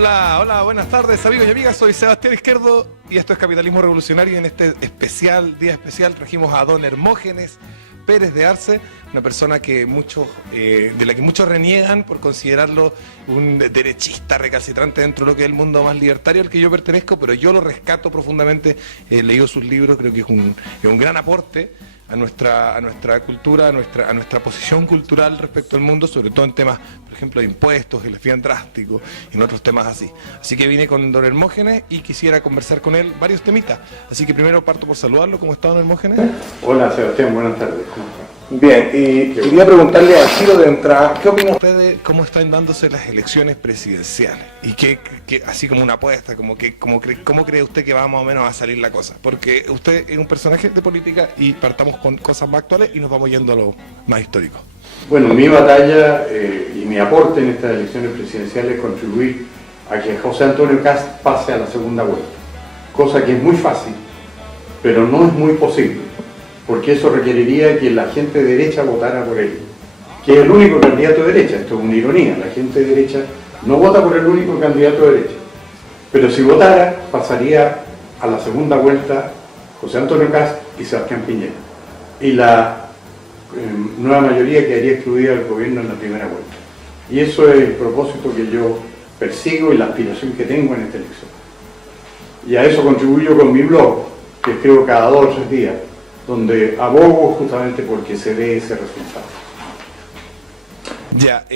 Hola, hola, buenas tardes amigos y amigas, soy Sebastián Izquierdo y esto es Capitalismo Revolucionario y en este día especial trajimos a don Hermógenes Pérez de Arce, una persona que de la que muchos reniegan por considerarlo un derechista recalcitrante dentro de lo que es el mundo más libertario al que yo pertenezco, pero yo lo rescato profundamente, he leído sus libros, creo que es un gran aporte a nuestra cultura, a nuestra posición cultural respecto al mundo, sobre todo en temas, por ejemplo, de impuestos, el desvío drástico y en otros temas así. Así que vine con don Hermógenes y quisiera conversar con él varios temitas. Así que primero parto por saludarlo. ¿Cómo está, don Hermógenes? Hola, Sebastián, buenas tardes. ¿Cómo está? Bien, y quería preguntarle al tiro de entrada, ¿qué opina usted de cómo están dándose las elecciones presidenciales? Y así como una apuesta, cómo cree usted que va más o menos a salir la cosa? Porque usted es un personaje de política y partamos con cosas más actuales y nos vamos yendo a lo más histórico. Bueno, mi batalla y mi aporte en estas elecciones presidenciales es contribuir a que José Antonio Kast pase a la segunda vuelta, cosa que es muy fácil, pero no es muy posible, porque eso requeriría que la gente de derecha votara por él, que es el único candidato de derecha. Esto es una ironía, la gente de derecha no vota por el único candidato de derecha, pero si votara pasaría a la segunda vuelta José Antonio Kast y Sebastián Piñera, y la nueva mayoría quedaría excluida del gobierno en la primera vuelta. Y eso es el propósito que yo persigo y la aspiración que tengo en esta elección. Y a eso contribuyo con mi blog, que escribo cada 2 o 3 días, donde abogo justamente porque se dé ese resultado. Ya,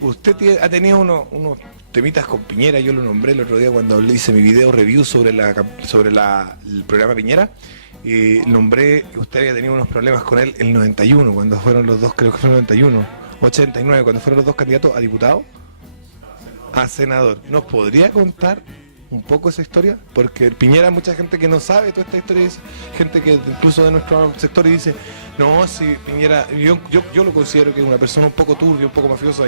usted ha tenido unos temitas con Piñera, yo lo nombré el otro día cuando hice mi video review sobre el programa Piñera, nombré que usted había tenido unos problemas con él en el 91, cuando fueron los dos, creo que fue el 91, 89, cuando fueron los dos candidatos a diputado, a senador. ¿Nos podría contar un poco esa historia? Porque Piñera, mucha gente que no sabe toda esta historia, gente que incluso de nuestro sector y dice, no, si Piñera, yo lo considero que es una persona un poco turbia, un poco mafiosa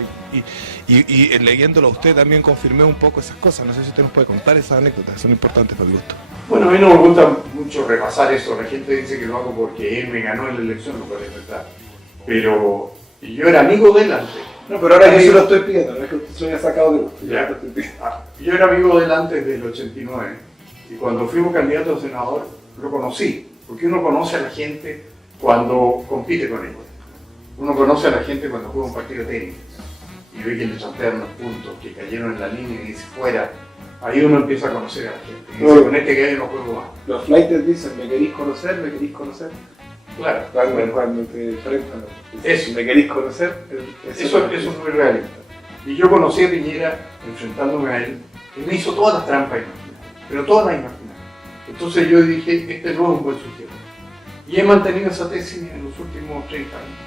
y leyéndolo a usted también confirmé un poco esas cosas. No sé si usted nos puede contar esas anécdotas, son importantes para mi gusto. Bueno, a mí no me gusta mucho repasar eso, la gente dice que lo hago porque él me ganó en la elección, lo cual es verdad, pero yo era amigo de él antes. No, pero ahora yo se lo estoy pidiendo, no es que usted se lo haya sacado de gusto. Yo era amigo de él antes del 89 y cuando fuimos candidatos a senador lo conocí, porque uno conoce a la gente cuando compite con ellos. Uno conoce a la gente cuando juega un partido de tenis y ve que le chantean unos puntos que cayeron en la línea y dice fuera. Ahí uno empieza a conocer a la gente y dice, con este que hay no juego más. Los flighters dicen, ¿me queréis conocer? ¿Me queréis conocer? Claro. Cuando te enfrentan, eso. ¿me queréis conocer? Eso es muy realista. Y yo conocí a Piñera enfrentándome a él y me hizo todas las trampas imaginables, pero todas las imaginables. Entonces yo dije, este no es un buen sujeto. Y he mantenido esa tesis en los últimos 30 años.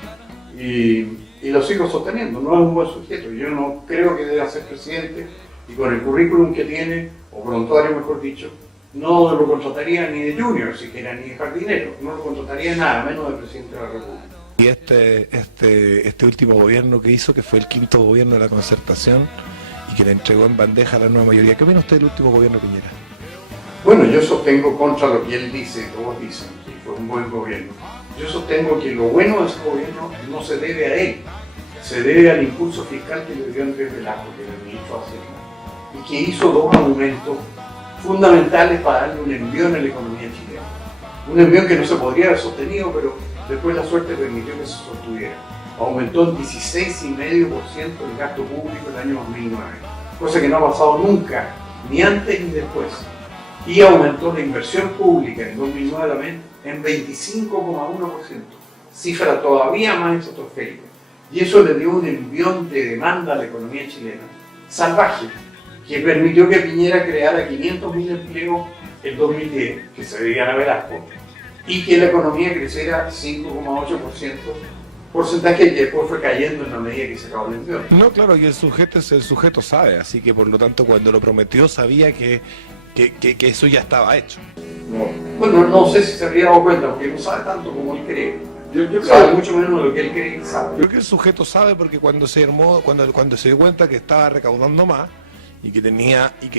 Y lo sigo sosteniendo, no es un buen sujeto. Yo no creo que deba ser presidente y con el currículum que tiene, o prontuario mejor dicho, no lo contrataría ni de junior siquiera, ni de jardinero, no lo contrataría nada, menos de presidente de la República. Y este último gobierno que hizo, que fue el 5º gobierno de la Concertación y que le entregó en bandeja a la nueva mayoría, ¿qué opina usted del último gobierno Piñera? Bueno, yo sostengo contra lo que él dice, todos dicen que fue un buen gobierno. Yo sostengo que lo bueno de ese gobierno no se debe a él, se debe al impulso fiscal que le dio Andrés Velasco, que era el ministro de Hacienda, y que hizo 2 aumentos fundamentales para darle un envión a la economía chilena. Un envión que no se podría haber sostenido, pero después la suerte permitió que se sostuviera. Aumentó en 16,5% el gasto público en el año 2009, cosa que no ha pasado nunca, ni antes ni después. Y aumentó la inversión pública en 2009 también en 25,1%, cifra todavía más estratosférica. Y eso le dio un envión de demanda a la economía chilena salvaje, que permitió que Piñera creara 500.000 empleos en 2010, que se debían a Velasco, y que la economía creciera 5,8%, porcentaje que después fue cayendo en la medida que se acabó el envío. No, claro, y el sujeto sabe, así que por lo tanto cuando lo prometió sabía que eso ya estaba hecho. No. Bueno, no sé si se habría dado cuenta, porque no sabe tanto como él cree. Yo sabe mucho menos de lo que él cree que sabe. Creo que el sujeto sabe porque cuando se dio cuenta que estaba recaudando más, y que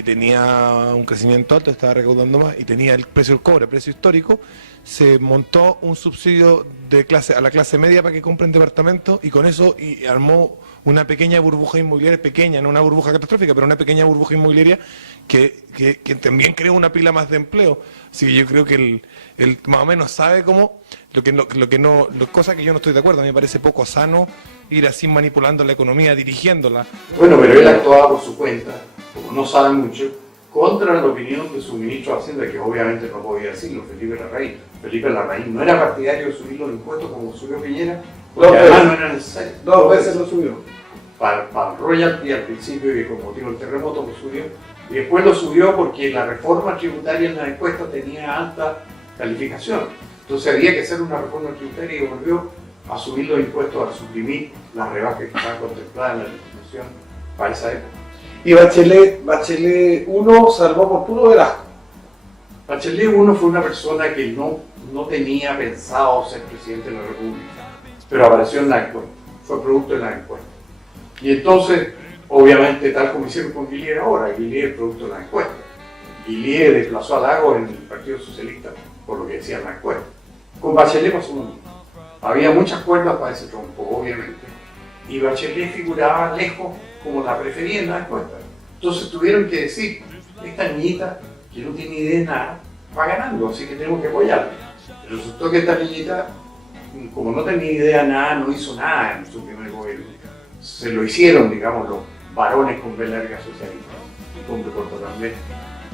tenía un crecimiento alto, estaba recaudando más y tenía el precio del cobre, precio histórico, se montó un subsidio de clase a la clase media para que compren departamentos y con eso armó una pequeña burbuja inmobiliaria, pequeña, no una burbuja catastrófica, pero una pequeña burbuja inmobiliaria que también creó una pila más de empleo. Así que yo creo que él más o menos sabe cómo, cosa que yo no estoy de acuerdo, a mí me parece poco sano ir así manipulando la economía, dirigiéndola. Bueno, pero él actuaba por su cuenta, como no sabe mucho, contra la opinión de su ministro de Hacienda, que obviamente no podía decirlo, Felipe Larraín. Felipe Larraín no era partidario de subir los impuestos como subió Piñera, porque además no era necesario. 2 veces lo subió. Para el royalty al principio y con motivo del terremoto lo subió, y después lo subió porque la reforma tributaria en la encuesta tenía alta calificación. Entonces había que hacer una reforma tributaria y volvió a subir los impuestos, a suprimir las rebajas que estaban contempladas en la legislación para esa época. Y Bachelet 1 salvó por puro Velasco. Bachelet 1 fue una persona que no tenía pensado ser presidente de la República, pero apareció en la encuesta, fue producto de la encuesta. Y entonces, obviamente, tal como hicieron con Guillier ahora, Guillier es producto de la encuesta. Guillier desplazó a Lagos en el Partido Socialista, por lo que decía la encuesta. Con Bachelet pasó lo mismo. Había muchas cuerdas para ese trompo, obviamente, y Bachelet figuraba lejos como la preferida en la encuesta. Entonces tuvieron que decir, esta niñita que no tiene idea de nada, va ganando, así que tenemos que apoyarla. Resultó que esta niñita, como no tenía idea de nada, no hizo nada en su primer gobierno. Se lo hicieron, digamos, los varones con B larga socialistas y con B corta también.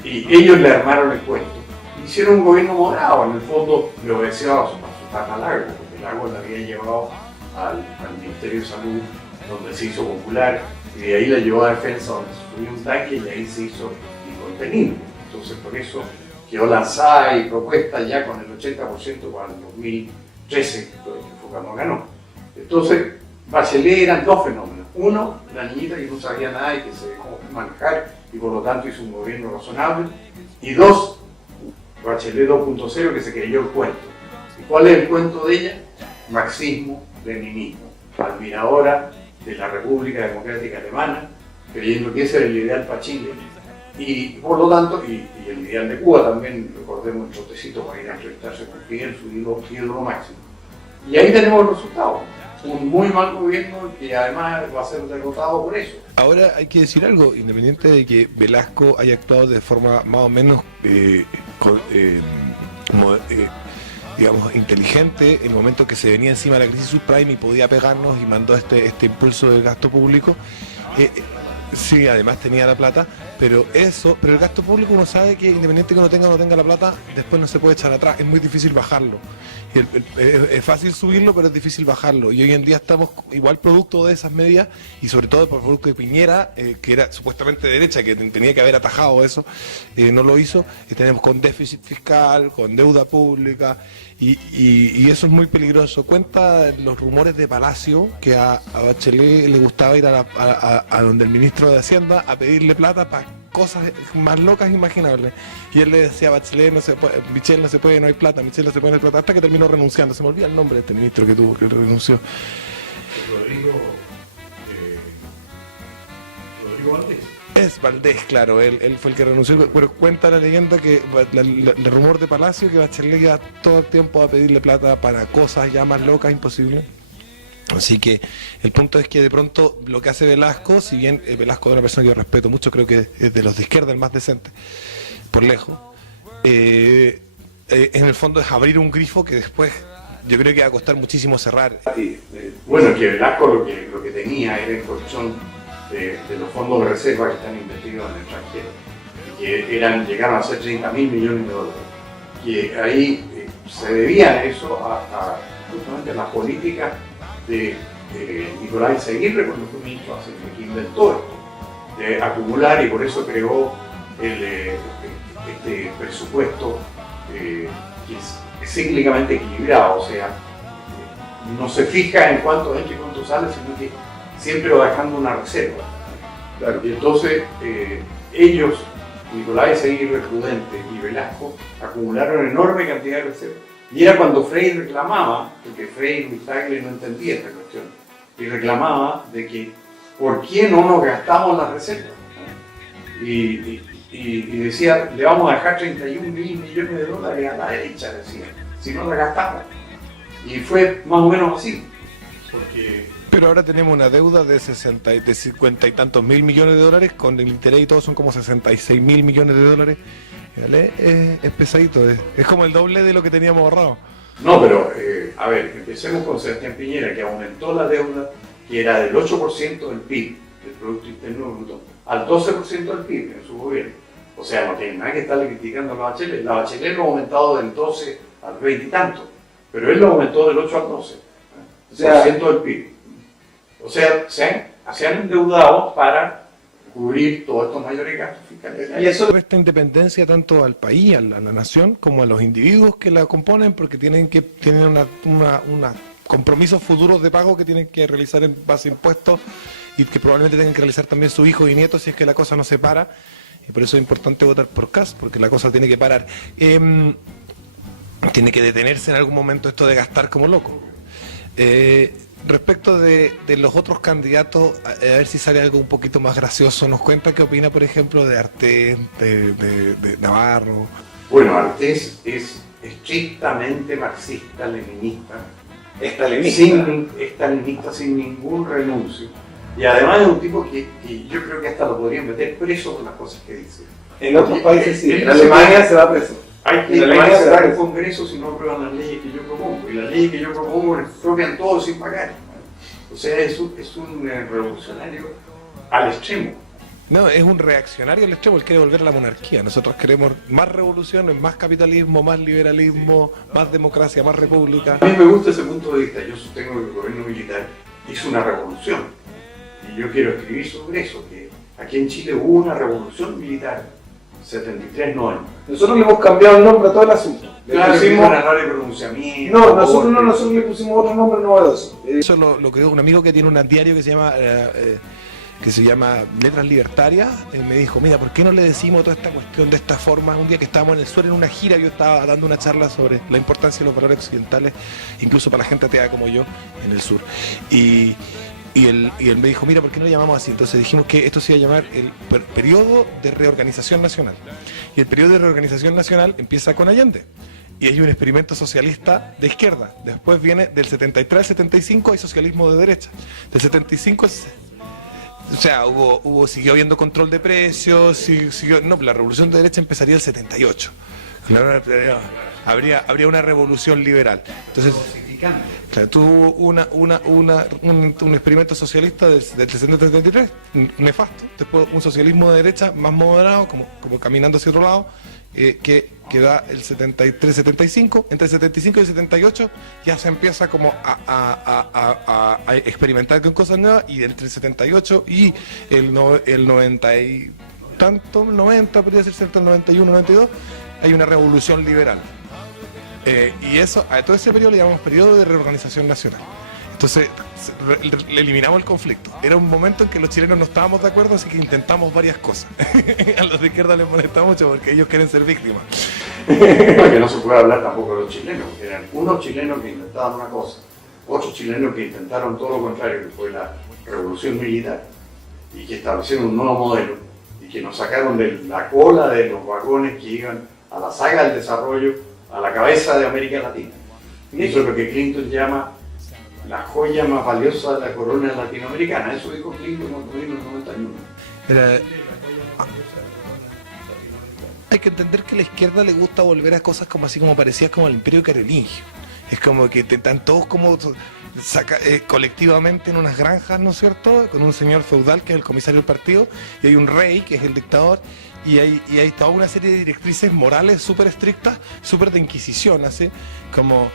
Y ellos le armaron el cuento. Hicieron un gobierno moderado, en el fondo le obedeció a su tata Lago, porque Lago la había llevado al Ministerio de Salud, donde se hizo popular, y de ahí la llevó a Defensa, donde se subió un tanque, y ahí se hizo incontenible. Entonces, por eso quedó lanzada y propuesta ya con el 80% para el 2013, que fue cuando ganó. Entonces, Bachelet eran dos fenómenos. Uno, la niñita que no sabía nada y que se dejó manejar y por lo tanto hizo un gobierno razonable. Y dos, Bachelet 2.0 que se creyó el cuento. ¿Y cuál es el cuento de ella? Marxismo, leninismo. Admiradora de la República Democrática Alemana, creyendo que ese era el ideal para Chile. Y por lo tanto, y el ideal de Cuba también, recordemos el trotecito para ir a enfrentarse con Fidel, su ídolo máximo. Y ahí tenemos el resultado. Un muy mal gobierno que además va a ser derrotado por eso. Ahora hay que decir algo, independiente de que Velasco haya actuado de forma más o menos digamos, inteligente en el momento que se venía encima de la crisis subprime y podía pegarnos y mandó este impulso del gasto público. Sí, además tenía la plata, pero el gasto público uno sabe que independiente que uno tenga o no tenga la plata, después no se puede echar atrás, es muy difícil bajarlo. Es fácil subirlo, pero es difícil bajarlo. Y hoy en día estamos igual producto de esas medidas, y sobre todo por producto de Piñera, que era supuestamente derecha, que tenía que haber atajado eso, no lo hizo, y tenemos con déficit fiscal, con deuda pública, y eso es muy peligroso. Cuenta los rumores de Palacio que a Bachelet le gustaba ir a donde el ministro de Hacienda a pedirle plata para cosas más locas imaginables. Y él le decía a Bachelet, Michel no se puede, no hay plata, Michel no se puede, no hay plata, hasta que terminó renunciando. Se me olvida el nombre de este ministro que renunció. Rodrigo Valdés. Es Valdés, claro, él fue el que renunció, pero cuenta la leyenda que el rumor de Palacio que Bachelet iba todo el tiempo a pedirle plata para cosas ya más locas, imposibles. Así que el punto es que de pronto lo que hace Velasco, si bien Velasco es una persona que yo respeto mucho, creo que es de los de izquierda el más decente, por lejos, en el fondo es abrir un grifo que después yo creo que va a costar muchísimo cerrar. Bueno, que Velasco lo que tenía era el colchón de los fondos de reserva que están invertidos en el extranjero, que llegaron a ser 30.000 millones de dólares, que ahí se debía eso a justamente a la política de Nicolás Izaguirre cuando fue ministro de Hacienda, que inventó esto, de acumular, y por eso creó este presupuesto que es cíclicamente equilibrado, o sea, no se fija en cuánto entra y cuánto sale, sino que siempre va dejando una reserva. Claro. Y entonces ellos, Nicolás Izaguirre Prudente y Velasco, acumularon enorme cantidad de reservas. Y era cuando Frey reclamaba, porque Frey y Tagle no entendía esta cuestión, y reclamaba de que ¿por qué no nos gastamos las reservas? Y decía, le vamos a dejar 31.000 millones de dólares a la derecha, decía. si no la gastamos. Y fue más o menos así. Pero ahora tenemos una deuda de 50 y tantos mil millones de dólares, con el interés y todo son como 66 mil millones de dólares. ¿Vale? Es pesadito, es como el doble de lo que teníamos ahorrado. No, pero a ver, empecemos con Sebastián Piñera, que aumentó la deuda, que era del 8% del PIB, del Producto Interno Bruto, al 12% del PIB en su gobierno. O sea, no tiene nada que estarle criticando a la Bachelet. La Bachelet lo ha aumentado del 12 al 20 y tanto, pero él lo aumentó del 8 al 12, o sea, del PIB. O sea, se han endeudado para cubrir todos estos mayores gastos fiscales. Y eso resta independencia tanto al país, a la nación, como a los individuos que la componen, porque tienen una compromisos futuros de pago que tienen que realizar en base a impuestos y que probablemente tengan que realizar también sus hijos y nietos si es que la cosa no se para. Y por eso es importante votar por Kast, porque la cosa tiene que parar. Tiene que detenerse en algún momento esto de gastar como loco. Respecto de los otros candidatos, a ver si sale algo un poquito más gracioso. ¿Nos cuenta qué opina, por ejemplo, de Artés, de Navarro? Bueno, Artés es estrictamente marxista-leninista. Estalinista sin ningún renuncio. Y además es un tipo que yo creo que hasta lo podrían meter preso por las cosas que dice. En otros países sí, en Alemania se va preso. Hay que cerrar el Congreso si no aprueban las leyes que yo propongo. Y las leyes que yo propongo expropian todo sin pagar. O sea, es un revolucionario al extremo. No, es un reaccionario al extremo, él quiere volver a la monarquía. Nosotros queremos más revoluciones, más capitalismo, más liberalismo, más democracia, más república. A mí me gusta ese punto de vista. Yo sostengo que el gobierno militar hizo una revolución. Y yo quiero escribir sobre eso, que aquí en Chile hubo una revolución militar. 73-90. Nosotros le hemos cambiado el nombre a todo el asunto. Claro, pusimos una no de pronunciamiento. No, nosotros le pusimos otro nombre novedoso. Eso lo creó un amigo que tiene un diario que se llama Letras Libertarias. Él me dijo, mira, ¿por qué no le decimos toda esta cuestión de esta forma? Un día que estábamos en el sur en una gira, yo estaba dando una charla sobre la importancia de los valores occidentales, incluso para la gente atea como yo, en el sur. Y él me dijo, mira, ¿por qué no lo llamamos así? Entonces dijimos que esto se iba a llamar el periodo de reorganización nacional. Y el periodo de reorganización nacional empieza con Allende. Y hay un experimento socialista de izquierda. Después viene del 73 al 75 hay socialismo de derecha. Del 75 o sea, siguió habiendo control de precios, la revolución de derecha empezaría el 78. Claro, habría una revolución liberal. Entonces, claro, tuvo un experimento socialista del 70-73, nefasto. Después un socialismo de derecha más moderado, como caminando hacia otro lado, que da el 73-75. Entre el 75 y el 78 ya se empieza como a experimentar con cosas nuevas, y entre el 78 y el 90 y tanto, 90, podría ser el 91, 92, hay una revolución liberal. Y eso, a todo ese periodo le llamamos periodo de reorganización nacional. Entonces, le eliminamos el conflicto. Era un momento en que los chilenos no estábamos de acuerdo, así que intentamos varias cosas. A los de izquierda les molesta mucho porque ellos quieren ser víctimas. Que no se puede hablar tampoco de los chilenos. Eran unos chilenos que intentaban una cosa, otros chilenos que intentaron todo lo contrario, que fue la revolución militar, y que establecieron un nuevo modelo, y que nos sacaron de la cola de los vagones que iban a la saga del desarrollo, a la cabeza de América Latina. Y eso es lo que Clinton llama la joya más valiosa de la corona latinoamericana. Eso dijo Clinton en el gobierno del 91. Hay que entender que a la izquierda le gusta volver a cosas como así como parecidas como el Imperio Carolingio. Es como que están todos como colectivamente en unas granjas, ¿no es cierto? Con un señor feudal que es el comisario del partido, y hay un rey que es el dictador, y hay toda una serie de directrices morales súper estrictas, súper de inquisición, así como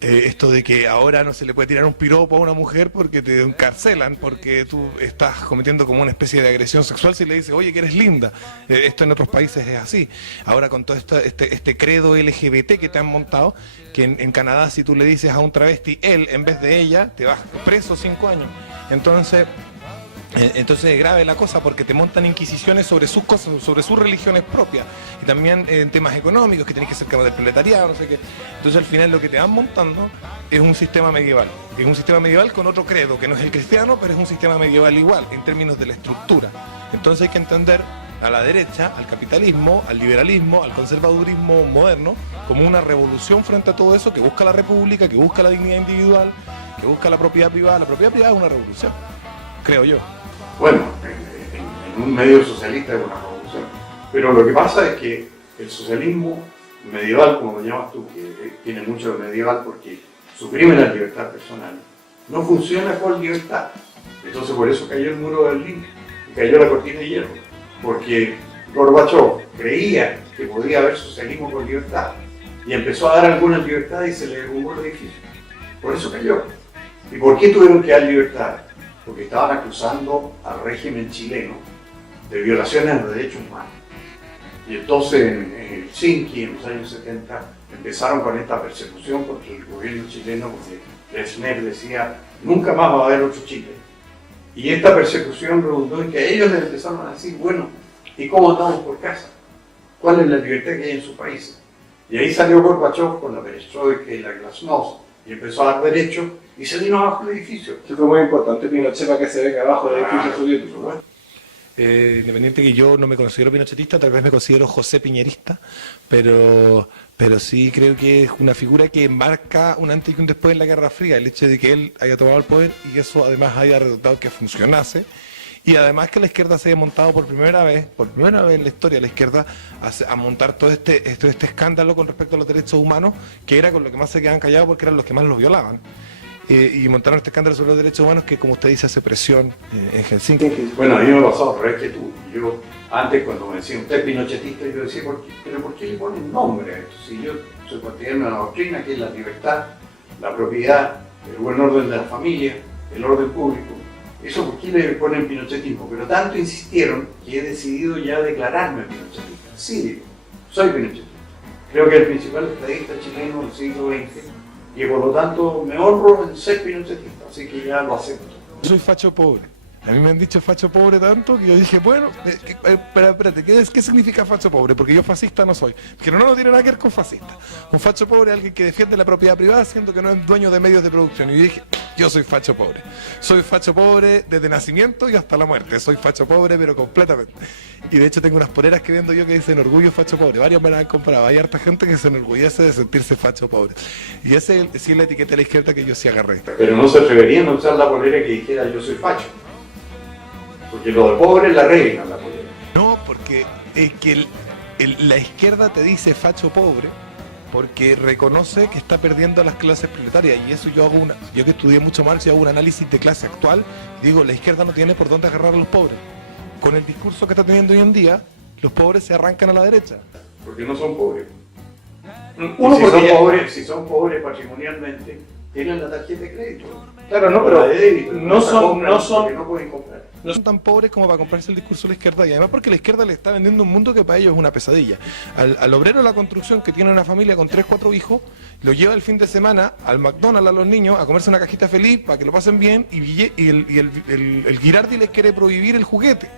esto de que ahora no se le puede tirar un piropo a una mujer porque te encarcelan, porque tú estás cometiendo como una especie de agresión sexual si le dices, oye, que eres linda. Esto en otros países es así. Ahora con todo este credo LGBT que te han montado, que en Canadá si tú le dices a un travesti él en vez de ella, te vas preso 5 años. Entonces es grave la cosa porque te montan inquisiciones sobre sus cosas, sobre sus religiones propias, y también en temas económicos, que tenés que ser capaz del proletariado, no sé qué. Entonces al final lo que te van montando es un sistema medieval. Es un sistema medieval con otro credo, que no es el cristiano, pero es un sistema medieval igual, en términos de la estructura. Entonces hay que entender a la derecha, al capitalismo, al liberalismo, al conservadurismo moderno, como una revolución frente a todo eso que busca la república, que busca la dignidad individual, que busca la propiedad privada. La propiedad privada es una revolución, creo yo. Bueno, en un medio socialista es una revolución. Pero lo que pasa es que el socialismo medieval, como lo llamas tú, que tiene mucho de medieval porque suprime la libertad personal, no funciona con libertad. Entonces por eso cayó el muro de Berlín y cayó la cortina de hierro, porque Gorbachov creía que podía haber socialismo con libertad y empezó a dar algunas libertades y se le derrumbó el edificio. Por eso cayó. ¿Y por qué tuvieron que dar libertad? Porque estaban acusando al régimen chileno de violaciones a los derechos humanos. Y entonces en Helsinki, en los años 70, empezaron con esta persecución contra el gobierno chileno, porque Brezhnev decía, nunca más va a haber otro Chile. Y esta persecución redundó en que a ellos les empezaron a decir, bueno, ¿y cómo andamos por casa? ¿Cuál es la libertad que hay en su país? Y ahí salió Gorbachov con la perestroika y la glasnost, y empezó a dar derecho, y se vino abajo el edificio. Eso fue muy importante, Pinochet, para que se venga abajo del edificio soviético, ¿no? Independiente que yo no me considero pinochetista, tal vez me considero José Piñerista, pero sí creo que es una figura que marca un antes y un después en la Guerra Fría, el hecho de que él haya tomado el poder y eso además haya resultado que funcionase, y además que la izquierda se haya montado por primera vez en la historia, la izquierda a montar todo este escándalo con respecto a los derechos humanos, que era con lo que más se quedaban callados porque eran los que más los violaban. Y montaron este escándalo sobre los derechos humanos que, como usted dice, hace presión en Helsinki. Bueno, a mí me ha pasado al revés que tú. Yo, antes cuando me decían, usted es pinochetista, yo decía, ¿pero por qué le ponen nombre a esto? Si yo soy partidario de una doctrina que es la libertad, la propiedad, el buen orden de la familia, el orden público. Eso, ¿por qué le ponen pinochetismo? Pero tanto insistieron que he decidido ya declararme pinochetista. Sí, digo, soy pinochetista. Creo que el principal estadista chileno del siglo XX, y por lo tanto me honro en ser pinochetista, así que ya lo acepto. Yo soy facho pobre. A mí me han dicho facho pobre tanto que yo dije, bueno, espérate, ¿qué significa facho pobre? Porque yo fascista no soy. Que no tiene nada que ver con fascista. Un facho pobre es alguien que defiende la propiedad privada siendo que no es dueño de medios de producción. Y yo dije, yo soy facho pobre. Soy facho pobre desde nacimiento y hasta la muerte. Soy facho pobre, pero completamente. Y de hecho tengo unas poleras que vendo yo que dicen orgullo facho pobre. Varios me las han comprado. Hay harta gente que se enorgullece de sentirse facho pobre. Y ese sí es la etiqueta de la izquierda que yo sí agarré. Pero no se atreverían a usar la polera que dijera yo soy facho. Porque lo de pobre es la regla, la polera. No, porque es que la izquierda te dice facho pobre porque reconoce que está perdiendo a las clases proletarias, y eso yo que estudié mucho Marx y hago un análisis de clase actual, y digo, la izquierda no tiene por dónde agarrar a los pobres. Con el discurso que está teniendo hoy en día, los pobres se arrancan a la derecha. Porque no son pobres. Si son pobres patrimonialmente, tienen la tarjeta de crédito. Claro, no, pero débito, no son no pueden comprar. No son tan pobres como para comprarse el discurso de la izquierda, y además porque la izquierda le está vendiendo un mundo que para ellos es una pesadilla. Al obrero de la construcción que tiene una familia con 3-4 hijos, lo lleva el fin de semana al McDonald's a los niños a comerse una cajita feliz para que lo pasen bien, y el Girardi les quiere prohibir el juguete.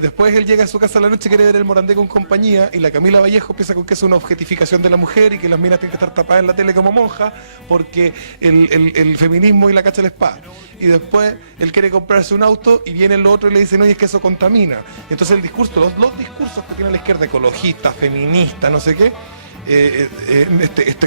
Después él llega a su casa a la noche, quiere ver el Morandé con compañía, y la Camila Vallejo piensa con que es una objetificación de la mujer y que las minas tienen que estar tapadas en la tele como monjas porque el feminismo y la cacha la espada. Y después él quiere comprarse un auto y viene el otro y le dicen, oye, es que eso contamina. Y entonces el discurso, los discursos que tiene la izquierda, ecologista, feminista, no sé qué,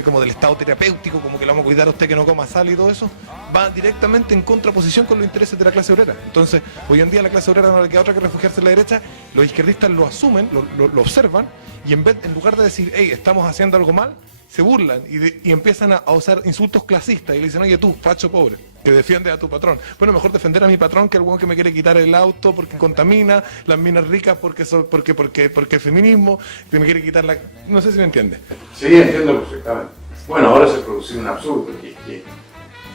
como del estado terapéutico, como que le vamos a cuidar a usted que no coma sal y todo eso, va directamente en contraposición con los intereses de la clase obrera. Entonces, hoy en día a la clase obrera no le queda otra que refugiarse en la derecha. Los izquierdistas lo asumen, lo observan, y en lugar de decir, hey, estamos haciendo algo mal, se burlan y empiezan a usar insultos clasistas y le dicen, oye, tú, facho pobre, que defiendes a tu patrón. Bueno, mejor defender a mi patrón que el hueón que me quiere quitar el auto porque contamina, las minas ricas porque el feminismo, que me quiere quitar la... No sé si me entiende. Sí, entiendo perfectamente. Bueno, ahora se produce un absurdo, que es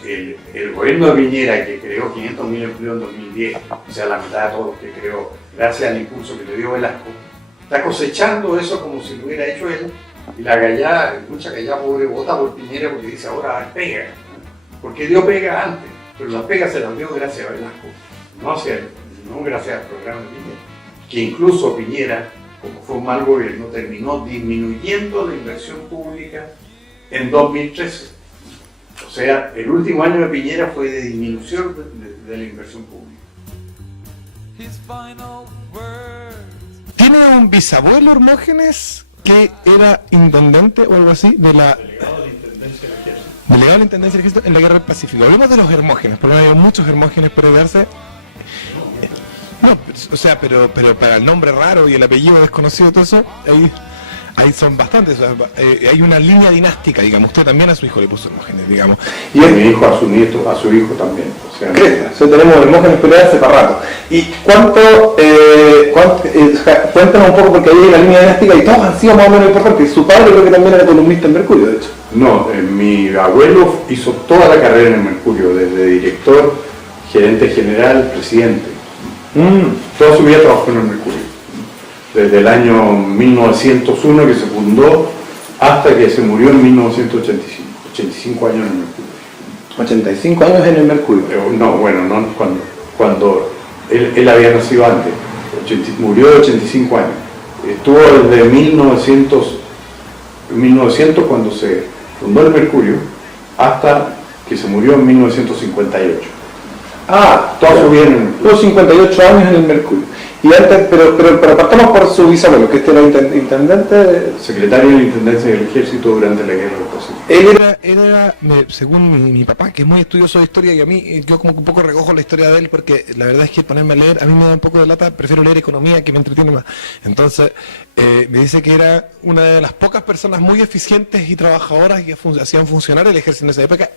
que el gobierno de Piñera, que creó 500.000 empleos en 2010, o sea, la mitad de todos los que creó, gracias al impulso que le dio Velasco, está cosechando eso como si lo hubiera hecho él. Y la gallá, mucha gallá pobre vota por Piñera porque dice ahora pega, porque dio pega antes, pero las pegas se las dio gracias a Velasco, no gracias al programa de Piñera, que incluso Piñera, como fue un mal gobierno, terminó disminuyendo la inversión pública en 2013. O sea, el último año de Piñera fue de disminución de la inversión pública. ¿Tiene un bisabuelo Hermógenes que era intendente o algo así de la... Delegado de la Intendencia del Ejército en la Guerra del Pacífico? Hablemos de los Hermógenes, porque hay muchos Hermógenes por darse. No, o sea, pero para el nombre raro y el apellido desconocido, todo eso, ahí son bastantes. O sea, hay una línea dinástica, digamos. Usted también a su hijo le puso Hermógenes, digamos. Y a mi hijo, a su nieto, a su hijo también. O sea, tenemos Hermógenes por hace para rato. ¿Y cuéntanos un poco, porque ahí hay una línea dinástica y todos han sido más o menos importantes. Su padre creo que también era columnista en Mercurio, de hecho. No, mi abuelo hizo toda la carrera en el Mercurio, desde director, gerente general, presidente. Toda su vida trabajó en el Mercurio. Desde el año 1901 que se fundó hasta que se murió en 1985. 85 años en el Mercurio. 85 años en el Mercurio. No, cuando él había nacido antes. Murió de 85 años. Estuvo desde 1900 cuando se fundó el Mercurio hasta que se murió en 1958. Toda su vida en el Mercurio. Tuvo 58 años en el Mercurio. Y antes, pero partamos por su bisabuelo, que este era intendente... Secretario de la Intendencia del Ejército durante la Guerra del Pacífico. Él era según mi papá, que es muy estudioso de historia, y a mí, yo como que un poco recojo la historia de él, porque la verdad es que ponerme a leer, a mí me da un poco de lata, prefiero leer economía, que me entretiene más. Entonces, me dice que era una de las pocas personas muy eficientes y trabajadoras que hacían funcionar el ejército en esa época,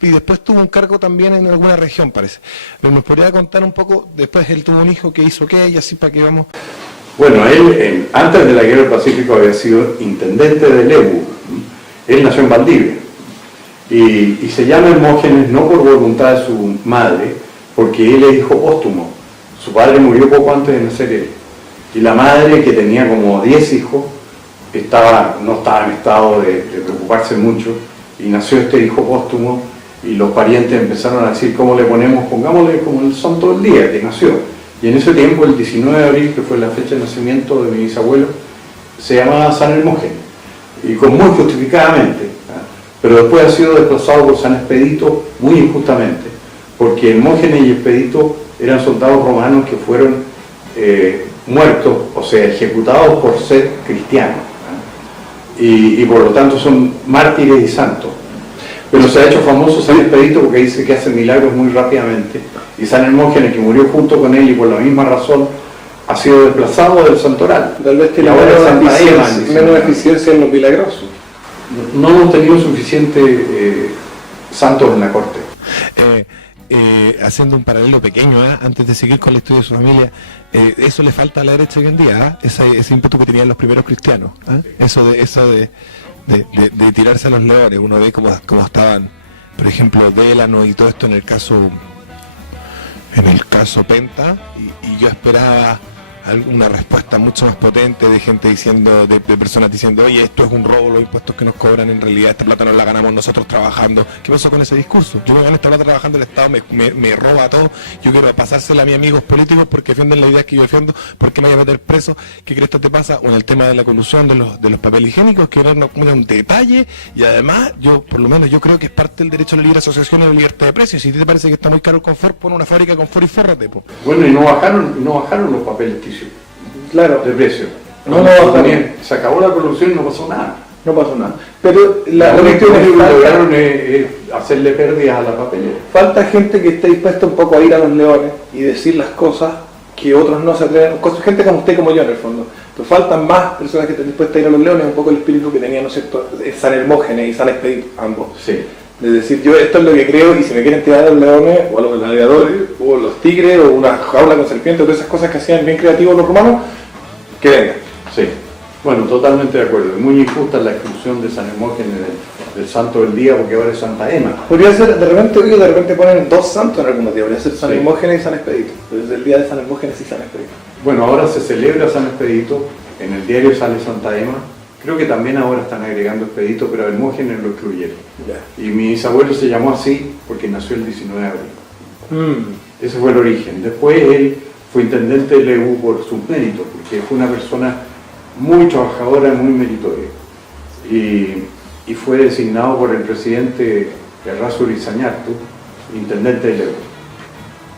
y después tuvo un cargo también en alguna región, parece. Pero nos podría contar un poco, después él tuvo un hijo que hizo qué, y así para que vamos... Bueno, él antes de la Guerra del Pacífico había sido intendente de Lebu. Él nació en Valdivia. Y se llama Hermógenes no por voluntad de su madre, porque él es hijo póstumo. Su padre murió poco antes de nacer él. Y la madre, que tenía como 10 hijos, no estaba en estado de preocuparse mucho, y nació este hijo póstumo, y los parientes empezaron a decir, ¿cómo le ponemos? Pongámosle como el santo del día que nació. Y en ese tiempo, el 19 de abril, que fue la fecha de nacimiento de mi bisabuelo, se llamaba San Hermógenes, y con muy justificadamente, pero después ha sido desplazado por San Expedito muy injustamente, porque Hermógenes y Expedito eran soldados romanos que fueron muertos, o sea, ejecutados por ser cristianos, y por lo tanto son mártires y santos. Pero se ha hecho famoso San Expedito porque dice que hace milagros muy rápidamente, y San Hermógenes, que murió junto con él y por la misma razón, ha sido desplazado del santoral. Tal vez tiene menos eficiencia en los milagrosos. No hemos tenido suficiente santos en la corte. Haciendo un paralelo pequeño, antes de seguir con la historia de su familia, eso le falta a la derecha hoy en día, ese ímpetu que tenían los primeros cristianos, eso de tirarse a los leones. Uno ve cómo estaban, por ejemplo, Délano y todo esto en el caso Penta, y yo esperaba una respuesta mucho más potente de gente diciendo, de personas diciendo, oye, esto es un robo, los impuestos que nos cobran, en realidad esta plata no la ganamos nosotros trabajando. ¿Qué pasó con ese discurso? Yo me gano esta plata trabajando, el Estado me roba todo, yo quiero pasársela a mis amigos políticos porque defienden las ideas que yo defiendo, porque me voy a meter preso. ¿Qué crees que te pasa? O en el tema de la colusión de los papeles higiénicos, que era un detalle, y además, por lo menos yo creo que es parte del derecho a la libre asociación y a la libertad de precios. Si te parece que está muy caro el confort, pon una fábrica de confort y fórrate, po. Bueno, y no bajaron los papeles tisú. Claro, de precio. También se acabó la corrupción y no pasó nada. No pasó nada. Pero la cuestión es que lograron hacerle pérdidas a la papelera. Falta gente que esté dispuesta un poco a ir a los leones y decir las cosas que otros no se atreven. Gente como usted, como yo, en el fondo. Pero faltan más personas que estén dispuestas a ir a los leones, un poco el espíritu que tenía, ¿no es cierto?, San Hermógenes y San Expedito, ambos. Sí. De decir, yo esto es lo que creo, y si me quieren tirar a los leones, o a los gladiadores, o a los tigres, o una jaula con serpientes, o todas esas cosas que hacían bien creativos los romanos, que vengan. Sí, bueno, totalmente de acuerdo. Es muy injusta la exclusión de San Hermógenes del santo del día, porque ahora es Santa Ema. Podría ser, de repente ponen dos santos en algunos días, podría ser San Hermógenes y San Expedito. Entonces el día de San Hermógenes y San Expedito. Bueno, ahora se celebra San Expedito, en el diario sale Santa Ema. Creo que también ahora están agregando Expedito, pero Hermógenes lo excluyeron. Y mi bisabuelo se llamó así porque nació el 19 de abril. Ese fue el origen. Después él fue intendente de Lebu por sus méritos, porque fue una persona muy trabajadora, muy meritoria. Y fue designado por el presidente Errázuriz Zañartu, intendente de Lebu.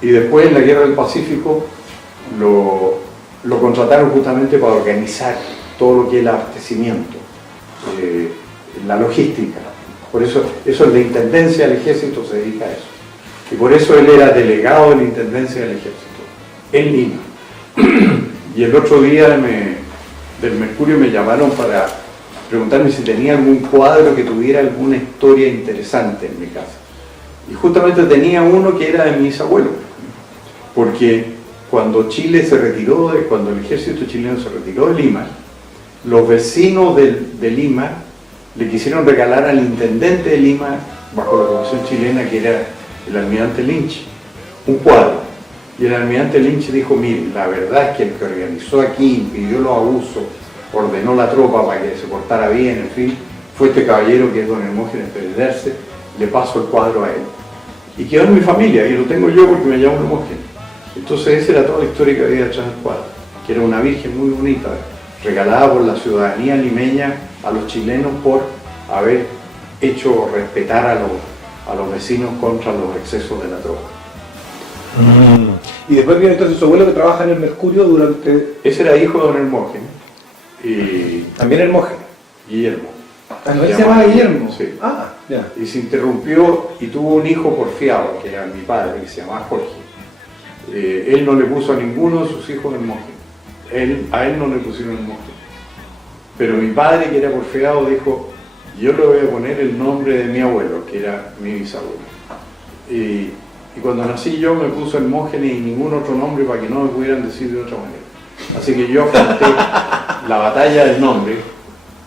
Y después en la Guerra del Pacífico lo contrataron justamente para organizar todo lo que es el abastecimiento, la logística. Por eso en la Intendencia del Ejército se dedica a eso. Y por eso él era delegado de la Intendencia del Ejército, en Lima. Y el otro día del Mercurio me llamaron para preguntarme si tenía algún cuadro que tuviera alguna historia interesante en mi casa. Y justamente tenía uno que era de mi bisabuelo, porque cuando Chile se retiró, cuando el ejército chileno se retiró de Lima, los vecinos de Lima le quisieron regalar al intendente de Lima, bajo la Constitución chilena, que era el almirante Lynch, un cuadro. Y el almirante Lynch dijo, mire, la verdad es que el que organizó aquí, impidió los abusos, ordenó la tropa para que se portara bien, en fin, fue este caballero que es don Hermógenes Pérez, le paso el cuadro a él. Y quedó en mi familia, y lo tengo yo porque me llamo Hermógenes. Entonces esa era toda la historia que había detrás del cuadro, que era una virgen muy bonita, regalada por la ciudadanía limeña a los chilenos por haber hecho respetar a los vecinos contra los excesos de la tropa. Y después viene entonces su abuelo que trabaja en el Mercurio durante... Ese era hijo de don Hermógenes. Y También Hermógenes. Guillermo. Ah, no, él se llamaba Guillermo. Sí. Ah, ya. Y se interrumpió y tuvo un hijo porfiado, que era mi padre, que se llamaba Jorge. Él no le puso a ninguno de sus hijos Hermógenes. A él no le pusieron Hermógenes. Pero mi padre, que era porfiado, dijo, yo le voy a poner el nombre de mi abuelo, que era mi bisabuelo. Y cuando nací yo me puso Hermógenes y ningún otro nombre para que no me pudieran decir de otra manera. Así que yo afronté la batalla del nombre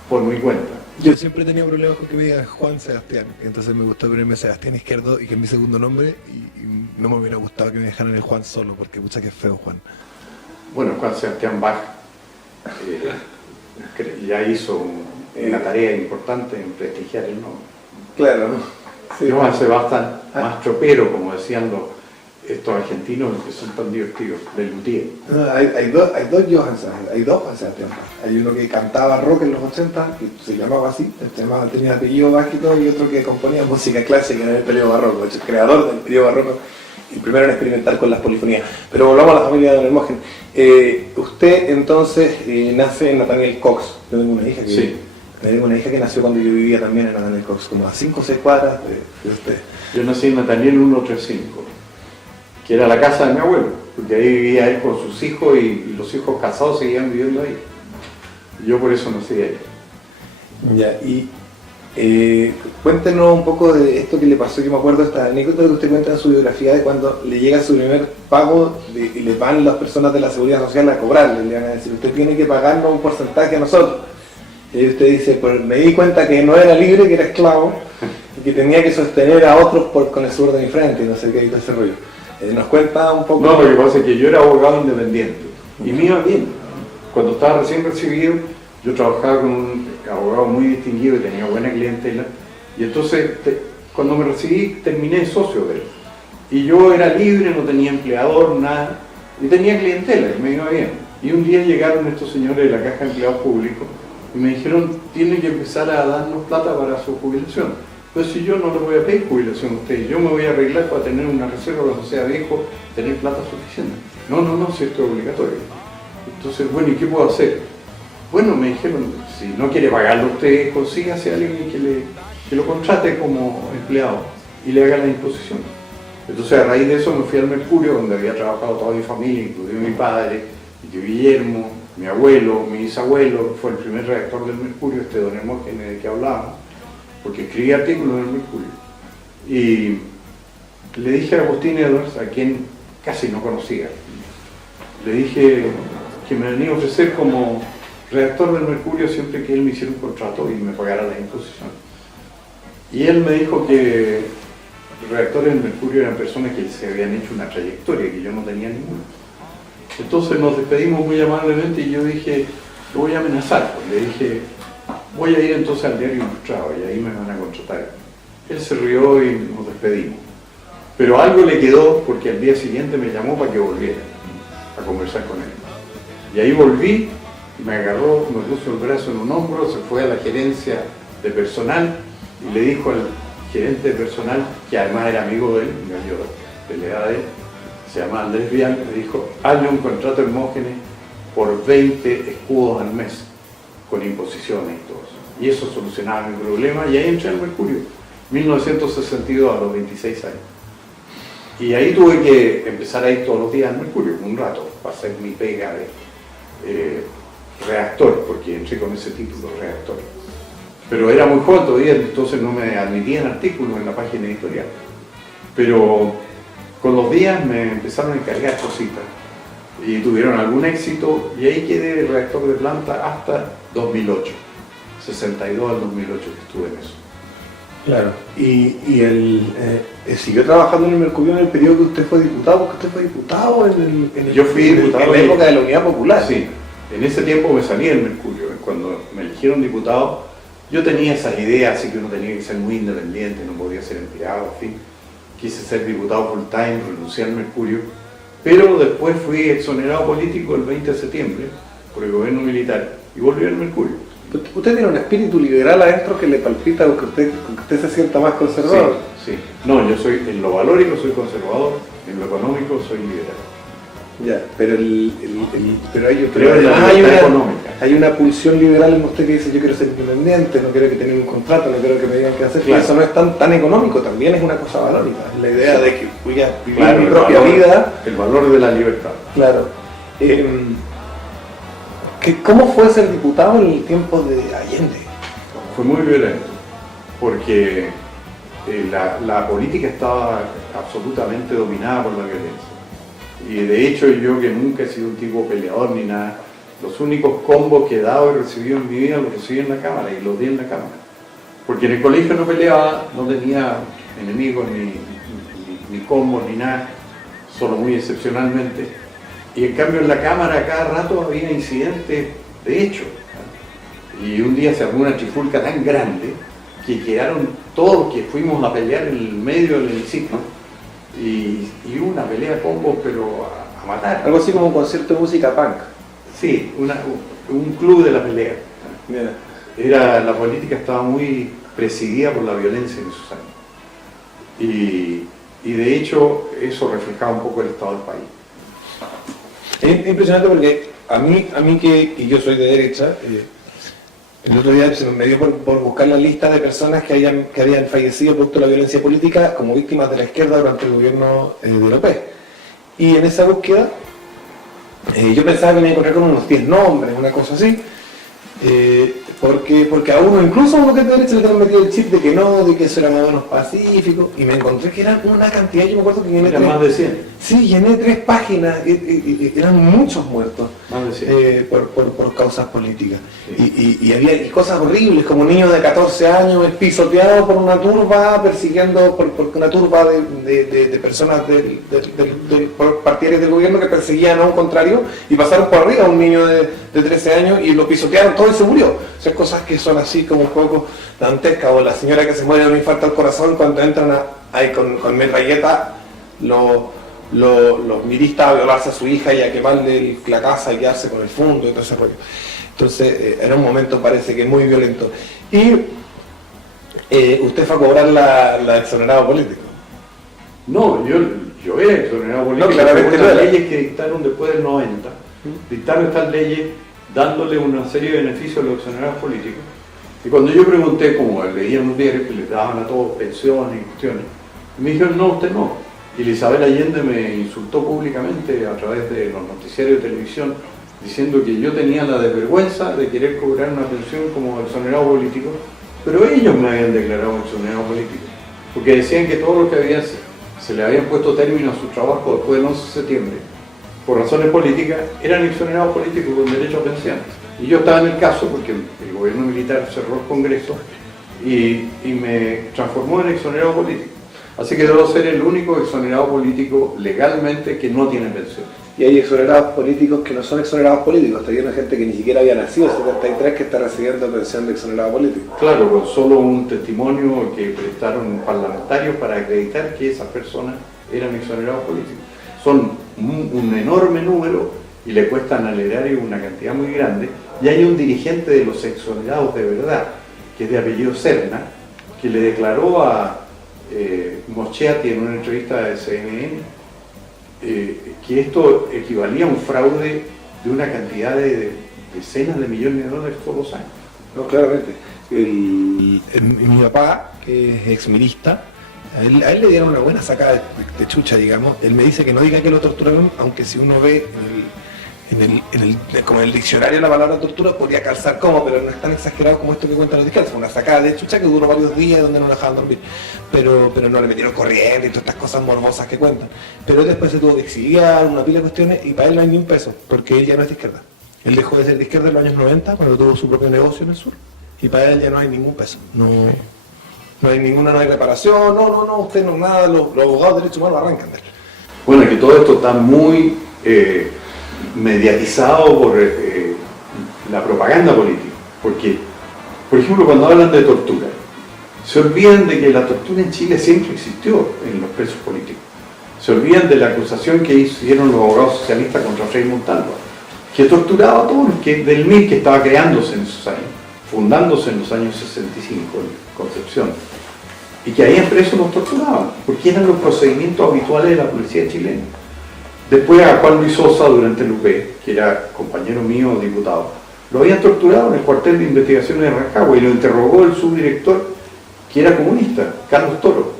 por mi cuenta. Yo siempre he tenido problemas con que me digan Juan Sebastián, entonces me gustó ponerme Sebastián Izquierdo y que es mi segundo nombre, y no me hubiera gustado que me dejaran el Juan solo, porque pucha que es feo Juan. Bueno, Juan Sebastián Bach ya hizo una tarea importante en prestigiar el nombre. Claro. Sí, Johann Sebastián, más tropero, como decían estos argentinos que son tan divertidos, de luthier. No, hay dos Johann Sebastián, hay dos Juan Sebastián Bach. Hay uno que cantaba rock en los 80, que se llamaba así, tenía apellido bajito, y otro que componía música clásica en el periodo barroco, el creador del periodo barroco, el primero en experimentar con las polifonías. Pero volvamos a la familia de don Hermógenes. Usted entonces nace en Nathaniel Cox. Yo tengo una hija que... Sí. Tengo una hija que nació cuando yo vivía también en Nathaniel Cox, como a 5 o 6 cuadras de usted. Yo nací en Nathaniel 135, que era la casa de mi abuelo, porque ahí vivía él con sus hijos y los hijos casados seguían viviendo ahí. Yo por eso nací ahí. Ya, y cuéntenos un poco de esto que le pasó. Yo me acuerdo de esta anécdota que usted cuenta en su biografía, de cuando le llega su primer pago y le van las personas de la Seguridad Social a cobrarle, le van a decir, usted tiene que pagarnos un porcentaje a nosotros. Y usted dice, pues me di cuenta que no era libre, que era esclavo, y que tenía que sostener a otros con el sudor de mi frente, y no sé qué, y todo ese rollo. ¿Nos cuenta un poco? No, lo que pasa es que yo era abogado independiente, y me iba bien. Cuando estaba recién recibido, yo trabajaba con un abogado muy distinguido, que tenía buena clientela, y entonces, cuando me recibí, terminé socio de él. Y yo era libre, no tenía empleador, nada, y tenía clientela, y me iba bien. Y un día llegaron estos señores de la Caja de Empleados Públicos, y me dijeron, tienen que empezar a darnos plata para su jubilación. Pues si yo no le voy a pedir jubilación a ustedes, yo me voy a arreglar para tener una reserva cuando sea viejo, tener plata suficiente. No, si esto es obligatorio. Entonces, bueno, ¿y qué puedo hacer? Bueno, me dijeron, si no quiere pagarlo usted, consígase a alguien que lo contrate como empleado y le haga la imposición. Entonces, a raíz de eso me fui al Mercurio, donde había trabajado toda mi familia, incluido mi padre, mi tío Guillermo, mi abuelo, mi bisabuelo. Fue el primer redactor del Mercurio, don Hermógenes, del que hablábamos, porque escribía artículos en el Mercurio. Y le dije a Agustín Edwards, a quien casi no conocía, le dije que me venía a ofrecer como redactor del Mercurio siempre que él me hiciera un contrato y me pagara la imposición. Y él me dijo que los redactores del Mercurio eran personas que se habían hecho una trayectoria, que yo no tenía ninguna. Entonces nos despedimos muy amablemente y yo dije, lo voy a amenazar. Le dije, voy a ir entonces al Diario Ilustrado y ahí me van a contratar. Él se rió y nos despedimos. Pero algo le quedó porque al día siguiente me llamó para que volviera a conversar con él. Y ahí volví, me agarró, me puso el brazo en un hombro, se fue a la gerencia de personal y le dijo al gerente de personal, que además era amigo de él, me ayudó, de la edad de él, se llama Andrés Vial, me dijo, hazle un contrato a Hermógenes por 20 escudos al mes, con imposiciones y todo eso. Y eso solucionaba mi problema, y ahí entré al Mercurio, 1962, a los 26 años. Y ahí tuve que empezar a ir todos los días al Mercurio, un rato, para hacer mi pega de redactor, porque entré con ese título, redactor. Pero era muy joven todavía, entonces no me admitían artículos en la página editorial. Pero con los días me empezaron a encargar cositas y tuvieron algún éxito, y ahí quedé redactor de planta hasta 2008, 62 al 2008 que estuve en eso. Claro. Y él siguió trabajando en el Mercurio en el periodo que usted fue diputado, porque usted fue diputado Yo fui diputado en la época de la Unidad Popular. Sí, en ese tiempo me salí del Mercurio. Cuando me eligieron diputado, yo tenía esas ideas, así que uno tenía que ser muy independiente, no podía ser empleado, en fin. Quise ser diputado full time, renuncié al Mercurio, pero después fui exonerado político el 20 de septiembre por el gobierno militar y volví al Mercurio. Usted tiene un espíritu liberal adentro que le palpita con que usted se sienta más conservador. Sí, sí. No, yo soy, en lo valórico soy conservador, en lo económico soy liberal. Ya, pero Creo en la libertad económica. Hay una pulsión liberal en usted que dice: yo quiero ser independiente, no quiero que tenga un contrato, no quiero que me digan qué hacer. Claro. Eso no es tan económico, también es una cosa valórica. La idea de que voy a vivir Claro, mi propia vida. El valor de la libertad. Claro. ¿Cómo fue ser diputado en el tiempo de Allende? Fue muy violento, porque la política estaba absolutamente dominada por la violencia. Y de hecho yo, que nunca he sido un tipo peleador ni nada, los únicos combos que he dado y recibido en mi vida los recibí en la Cámara, y los di en la Cámara. Porque en el colegio no peleaba, no tenía enemigos ni combos ni nada, solo muy excepcionalmente. Y en cambio en la Cámara a cada rato había incidentes de hecho. Y un día se armó una trifulca tan grande que quedaron todos los que fuimos a pelear en el medio del hemiciclo, y una pelea combo, pero a matar. Algo así como un concierto de música punk. Sí, un club de la pelea. Mira. La política estaba muy presidida por la violencia en esos años. Y de hecho eso reflejaba un poco el estado del país. Es impresionante porque a mí que yo soy de derecha, el otro día se me dio por buscar la lista de personas que habían fallecido producto de la violencia política como víctimas de la izquierda durante el gobierno de López. Y en esa búsqueda yo pensaba que me iba a encontrar con unos 10 nombres, una cosa así, porque a uno, incluso a uno que es de derecha, le tienen metido el chip de que no, de que eso era más o menos pacífico, y me encontré que eran una cantidad. Yo me acuerdo que llené Eran más de 100. Sí, llené 3 páginas, eran muchos muertos Más de 100. por causas políticas. Sí. Y había cosas horribles, como niños de 14 años pisoteados por una turba, persiguiendo por una turba de personas partidarios del gobierno que perseguían a un contrario, y pasaron por arriba a un niño de 13 años y lo pisotearon todo y se murió. O sea, cosas que son así como un poco dantescas. O la señora que se muere de un infarto al corazón cuando entran ahí con metralleta los miristas a violarse a su hija y a quemarle la casa y quedarse con el fondo y todo ese rollo. Entonces era un momento, parece que muy violento. Y usted fue a cobrar la exonerado político. No, yo era exonerado político. No, claramente las no era. leyes que dictaron después del 90, dictaron estas leyes dándole una serie de beneficios a los exonerados políticos. Y cuando yo pregunté, como leía en los diarios que les daban a todos pensiones y cuestiones, me dijeron: no, usted no. Y Isabel Allende me insultó públicamente a través de los noticiarios de televisión, diciendo que yo tenía la desvergüenza de querer cobrar una pensión como exonerado político, pero ellos me habían declarado exonerado político, porque decían que todos los que se le habían puesto término a su trabajo después del 11 de septiembre, por razones políticas, eran exonerados políticos con derecho a pensión. Y yo estaba en el caso porque el gobierno militar cerró el Congreso y me transformó en exonerado político. Así que debo ser el único exonerado político legalmente que no tiene pensión. Y hay exonerados políticos que no son exonerados políticos. Todavía hay gente que ni siquiera había nacido en 73 que está recibiendo pensión de exonerado político. Claro, con solo un testimonio que prestaron parlamentarios para acreditar que esas personas eran exonerados políticos. Son un enorme número y le cuestan al erario una cantidad muy grande. Y hay un dirigente de los exonerados de verdad, que es de apellido Serna, que le declaró a Moschetti en una entrevista de CNN que esto equivalía a un fraude de una cantidad de decenas de millones de dólares todos los años. No, claramente. Mi papá, que es exministra, a él le dieron una buena sacada de chucha, digamos. Él me dice que no diga que lo torturaron, aunque si uno ve como en el diccionario la palabra tortura podría calzar como, pero no es tan exagerado como esto que cuentan los discursos. Fue una sacada de chucha que duró varios días donde no lo dejaban dormir, pero no le metieron corriente y todas estas cosas morbosas que cuentan. Pero él después se tuvo que exiliar, una pila de cuestiones, y para él no hay ni un peso, porque él ya no es de izquierda. Él dejó de ser de izquierda en los años 90, cuando tuvo su propio negocio en el sur, y para él ya no hay ningún peso. No hay ninguna, no hay reparación, no, usted no, nada, los abogados de derechos humanos arrancan de él. Bueno, que todo esto está muy mediatizado por la propaganda política, porque, por ejemplo, cuando hablan de tortura, se olvidan de que la tortura en Chile siempre existió en los presos políticos. Se olvidan de la acusación que hicieron los abogados socialistas contra Frei Montalva, que torturaba a todos los del MIR que estaba creándose en esos años, fundándose en los años 65 en Concepción, y que ahí en presos los torturaban, porque eran los procedimientos habituales de la policía chilena. Después a Juan Luis Sosa durante el UP, que era compañero mío, diputado, lo habían torturado en el cuartel de investigaciones de Rancagua y lo interrogó el subdirector, que era comunista, Carlos Toro.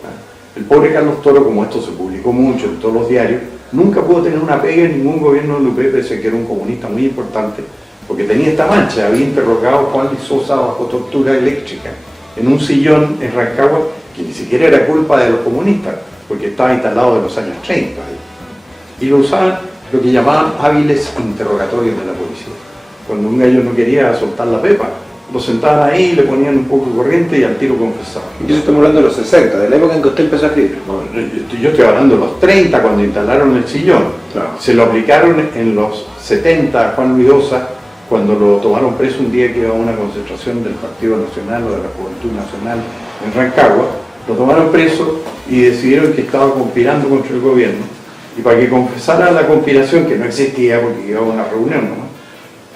El pobre Carlos Toro, como esto se publicó mucho en todos los diarios, nunca pudo tener una pega en ningún gobierno del UP, pese a que era un comunista muy importante, porque tenía esta mancha. Había interrogado a Juan Luis Sosa bajo tortura eléctrica en un sillón en Rancagua, que ni siquiera era culpa de los comunistas, porque estaba instalado en los años 30. Y lo usaban lo que llamaban hábiles interrogatorios de la policía. Cuando un gallo no quería soltar la pepa, lo sentaban ahí, le ponían un poco de corriente y al tiro confesaba. Yo estoy hablando de los 60, de la época en que usted empezó a escribir. Yo estoy hablando de los 30, cuando instalaron el sillón. Claro. Se lo aplicaron en los 70 a Juan Luis Sosa, cuando lo tomaron preso un día que iba a una concentración del Partido Nacional o de la Juventud Nacional en Rancagua. Lo tomaron preso y decidieron que estaba conspirando contra el gobierno. Y para que confesara la conspiración, que no existía porque iba a una reunión, ¿no?,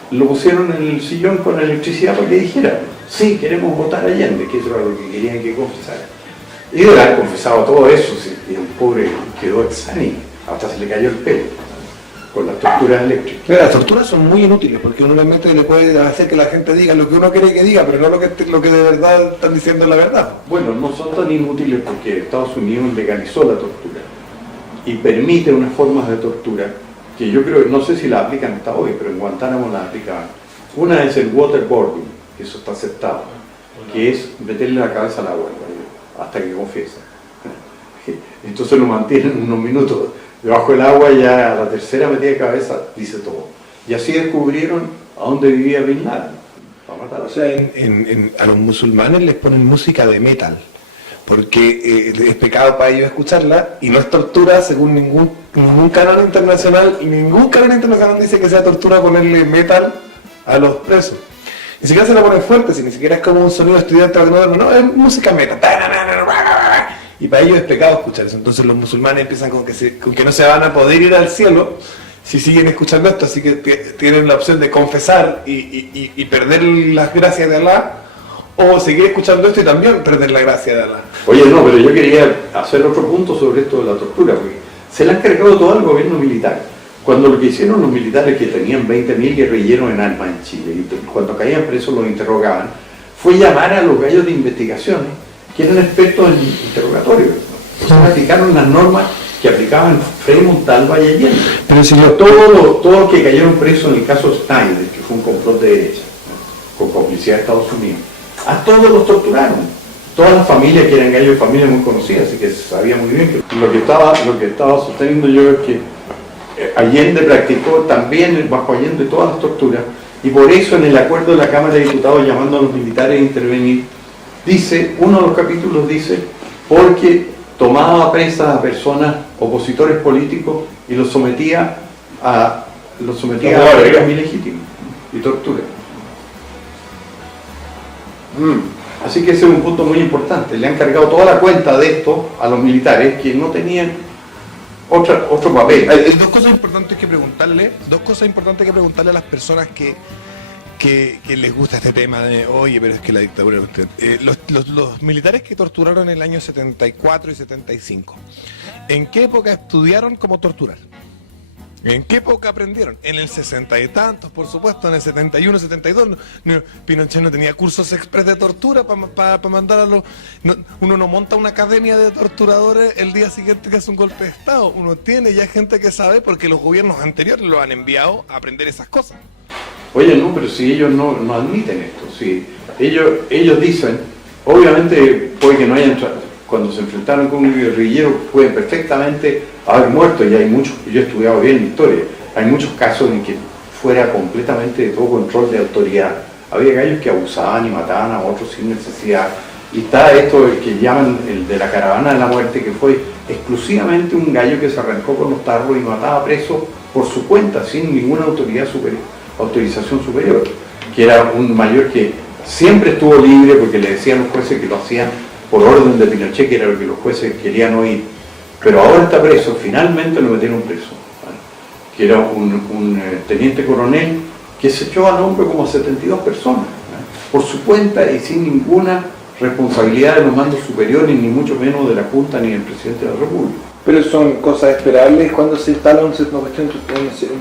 lo pusieron en el sillón con electricidad para que dijera: sí, queremos votar a Allende, que eso era lo que querían que confesara. Y de haber confesado todo eso, y el pobre quedó exánime, hasta se le cayó el pelo con las torturas eléctricas. Pero las torturas son muy inútiles, porque uno realmente le puede hacer que la gente diga lo que uno quiere que diga, pero no lo que de verdad están diciendo es la verdad. Bueno, no son tan inútiles porque Estados Unidos legalizó la tortura y permite unas formas de tortura que yo creo, no sé si la aplican hasta hoy, pero en Guantánamo la aplicaban. Una es el waterboarding, que eso está aceptado, que es meterle la cabeza al agua hasta que confiesa. Entonces lo mantienen unos minutos debajo del agua y ya a la tercera metida de cabeza dice todo. Y así descubrieron a dónde vivía Bin Laden, para matar. O sea, a los musulmanes les ponen música de metal, porque es pecado para ellos escucharla y no es tortura según ningún canon internacional, y ningún canon internacional dice que sea tortura ponerle metal a los presos. Ni siquiera se la ponen fuerte, si ni siquiera es como un sonido estudiante, no, es música metal. Y para ellos es pecado escuchar eso. Entonces los musulmanes empiezan con que no se van a poder ir al cielo si siguen escuchando esto, así que tienen la opción de confesar y perder las gracias de Allah, o seguir escuchando esto y también perder la gracia de Allah. Oye, no, pero yo quería hacer otro punto sobre esto de la tortura, porque se le han cargado todo al gobierno militar. Cuando lo que hicieron los militares, que tenían 20.000 guerrilleros en armas en Chile, y cuando caían presos los interrogaban, fue llamar a los gallos de investigaciones, que eran expertos en interrogatorios. O sea, aplicaron las normas que aplicaban Frei Montalva y Allende. Pero si todos los que cayeron presos en el caso Snyder, que fue un complot de derecha, con complicidad de Estados Unidos, a todos los torturaron. Todas las familias, que eran gallos de familias muy conocidas, así que se sabía muy bien que lo que estaba sosteniendo yo es que Allende practicó también bajo Allende todas las torturas, y por eso en el acuerdo de la Cámara de Diputados llamando a los militares a intervenir, dice, uno de los capítulos dice, porque tomaba presas a personas, opositores políticos, y los sometía a cargas ilegítimas y tortura. Así que ese es un punto muy importante. Le han cargado toda la cuenta de esto a los militares que no tenían otro papel. Hay dos cosas importantes que preguntarle a las personas que les gusta este tema de, oye, pero es que la dictadura... Los militares que torturaron en el año 74 y 75, ¿en qué época estudiaron cómo torturar? ¿En qué época aprendieron? En el 60 y tantos, por supuesto, en el 71, 72. Pinochet no tenía cursos express de tortura para mandar a los... uno no monta una academia de torturadores el día siguiente que hace un golpe de Estado. Uno tiene ya gente que sabe porque los gobiernos anteriores lo han enviado a aprender esas cosas. Oye, no, pero si ellos no admiten esto, si ellos dicen, obviamente puede que no hayan, cuando se enfrentaron con un guerrillero pueden perfectamente haber muerto, y hay muchos, yo he estudiado bien historia, hay muchos casos en que fuera completamente de todo control de autoridad, había gallos que abusaban y mataban a otros sin necesidad, y está esto que llaman el de la caravana de la muerte, que fue exclusivamente un gallo que se arrancó con los tarros y mataba presos por su cuenta, sin ninguna autorización superior, que era un mayor que siempre estuvo libre porque le decían los jueces que lo hacían por orden de Pinochet, que era lo que los jueces querían oír, pero ahora está preso, finalmente lo metieron preso, ¿vale? Que era un teniente coronel que se echó al hombro como 72 personas, ¿vale? Por su cuenta y sin ninguna responsabilidad de los mandos superiores, ni mucho menos de la Junta ni del presidente de la República. Pero son cosas esperables cuando se instala un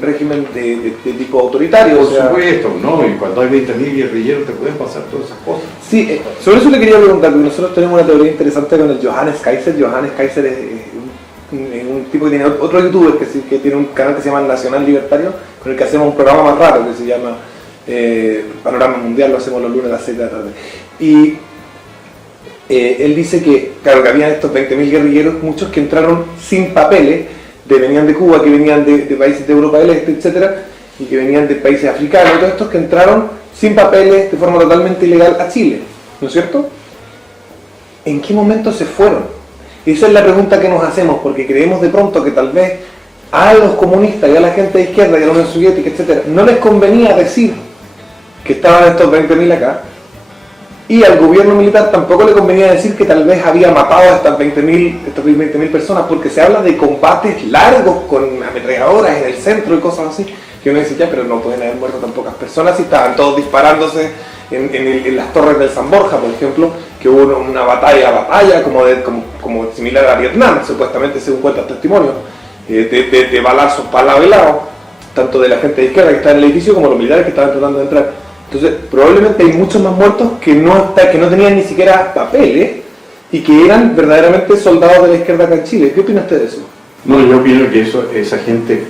régimen de tipo autoritario. Por supuesto, ¿no? Y cuando hay 20.000 guerrilleros te pueden pasar todas esas cosas. Sí, sobre eso le quería preguntar, porque nosotros tenemos una teoría interesante con el Johannes Kaiser. Johannes Kaiser es un tipo que tiene otro youtuber que tiene un canal que se llama Nacional Libertario, con el que hacemos un programa más raro que se llama Panorama Mundial, lo hacemos los lunes a las 6 de la tarde. Y él dice que, claro, que había estos 20.000 guerrilleros, muchos que entraron sin papeles, venían de Cuba, que venían de países de Europa del Este, etcétera, y que venían de países africanos, todos estos que entraron sin papeles, de forma totalmente ilegal a Chile, ¿no es cierto? ¿En qué momento se fueron? Esa es la pregunta que nos hacemos, porque creemos de pronto que tal vez a los comunistas y a la gente de izquierda y a la Unión Soviética, etcétera, no les convenía decir que estaban estos 20.000 acá, y al gobierno militar tampoco le convenía decir que tal vez había matado a estas 20.000 personas, porque se habla de combates largos con ametralladoras en el centro y cosas así, que uno dice, ya, pero no pueden haber muerto tan pocas personas si estaban todos disparándose en las torres del San Borja, por ejemplo, que hubo una batalla como similar a Vietnam, supuestamente, según cuentan testimonios, de balazos para lado y lado, tanto de la gente de izquierda que estaba en el edificio como los militares que estaban tratando de entrar. Entonces, probablemente hay muchos más muertos que no tenían ni siquiera papeles y que eran verdaderamente soldados de la izquierda acá en Chile. ¿Qué opina usted de eso? No, yo opino que esa gente